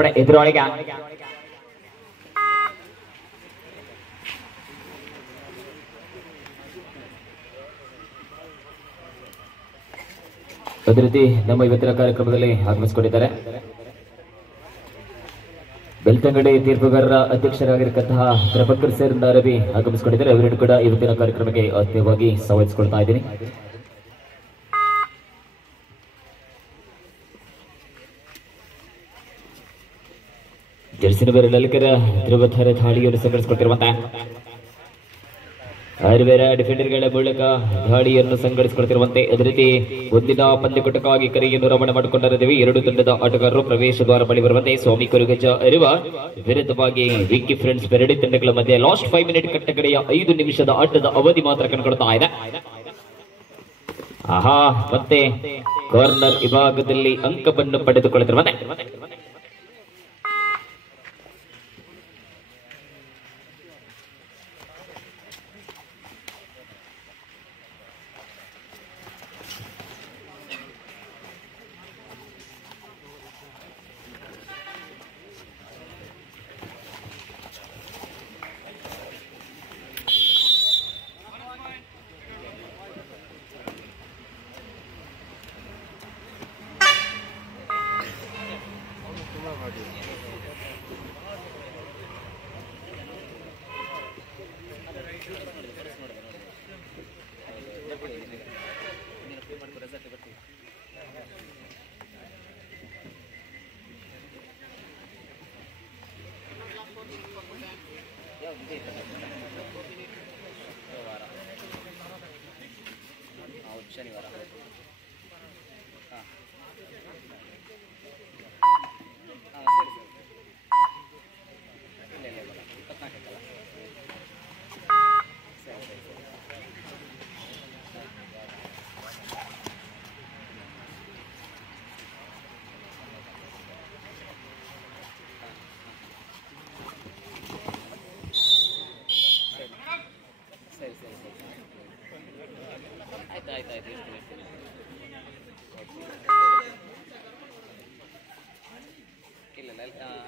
ಎದುರೊಳಗೆ ಅದೇ ರೀತಿ ನಮ್ಮ ಇವತ್ತಿನ ಕಾರ್ಯಕ್ರಮದಲ್ಲಿ ಆಗಮಿಸಿಕೊಂಡಿದ್ದಾರೆ ಬೆಳ್ತಂಗಡಿ ತೀರ್ಪುಗಾರರ ಅಧ್ಯಕ್ಷರಾಗಿರತಕ್ಕಂತಹ ಪ್ರಭಾಕರ್ ಸರ್ ನಾರವಿ ಆಗಮಿಸಿಕೊಂಡಿದ್ದಾರೆ. ಅವರನ್ನು ಕೂಡ ಇವತ್ತಿನ ಕಾರ್ಯಕ್ರಮಕ್ಕೆ ಆತ್ಮೀಯವಾಗಿ ಸ್ವಾಗತಿಸಿಕೊಳ್ತಾ ಇದ್ದೀನಿ. ಜರ್ಸಿನ ಬೇರೆ ಲಲಿಕರ ಧ್ರುವಧಾರ ದಾಳಿಯನ್ನು ಸಂಘಟಿಸಿಕೊಳ್ತಿರುವಂತಹ ಆಯುರ್ವೇದ ಡಿಫೆಂಡರ್ಗಳ ಮೂಲಕ ದಾಳಿಯನ್ನು ಸಂಘಟಿಸಿಕೊಳ್ತಿರುವಂತೆ ಅದೇ ರೀತಿ ಒಂದಿನ ಪಂದ್ಯಕೂಟಕ್ಕಾಗಿ ಕರೆಯನ್ನು ರವಾನೆ ಮಾಡಿಕೊಂಡಿದ್ದೇವೆ. ಎರಡು ತಂಡದ ಆಟಗಾರರು ಪ್ರವೇಶ ದ್ವಾರ ಬಳಿ ಬರುವಂತೆ ಸ್ವಾಮಿ ಕೊರಗಜ್ಜ ಅರಿವ ವಿರುದ್ಧವಾಗಿ ವಿಕ್ಕಿ ಫ್ರೆಂಡ್ಸ್ ಎರಡೂ ತಂಡಗಳ ಮಧ್ಯೆ ಲಾಸ್ಟ್ 5 ಮಿನಿಟ್ ಕಟ್ಟಕಡೆಯ 5 ನಿಮಿಷದ ಆಟದ ಅವಧಿ ಮಾತ್ರ ಕಂಡುಕೊಳ್ತಾ ಇದೆ. ಆಹಾ, ಮತ್ತೆ ಕಾರ್ನರ್ ವಿಭಾಗದಲ್ಲಿ ಅಂಕವನ್ನು ಪಡೆದುಕೊಳ್ಳುತ್ತಿರುವಂತೆ ಶನಿವಾರ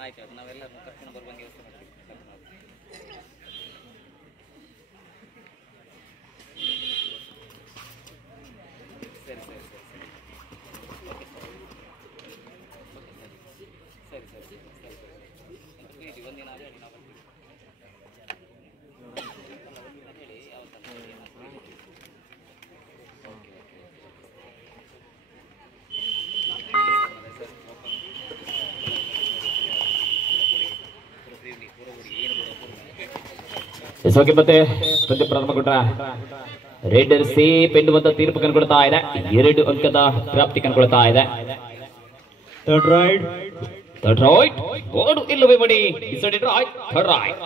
ಆಯ್ತು, ನಾವೆಲ್ಲರೂ ಕರ್ಕೊಂಡು ಬರುವಂಗೆ ವ್ಯವಸ್ಥೆ ಮಾಡ್ತೀವಿ. ಸರಿ ಸರಿ ಸರಿ ಸರಿ ಸರಿ ಸರಿ ಸರಿ ಸರಿ ಒಂದಿನ ಆಗಿ ನಾವು ಬರ್ತೀವಿ. ಹೇಳಿ ಯಾವತ್ತ ಓಕೆ ಓಕೆ ಮತ್ತೆ ಪಂದ್ಯ ಪ್ರಾರಂಭಗೊಂಡ ರೇಡರ್ ಸೇಫ್ ಎನ್ನುವಂತ ತೀರ್ಪು ಕಂಡುಕೊಳ್ತಾ ಇದೆ. 2 ಅಂಕದ ಪ್ರಾಪ್ತಿ ಕಂಡುಕೊಳ್ತಾ ಇದೆ. ಥರ್ಡ್ ರೈಟ್ ಬೋರ್ಡ್ ಇಲ್ಲವೇ ಮಾಡಿ ಥರ್ಡ್ ರೈಟ್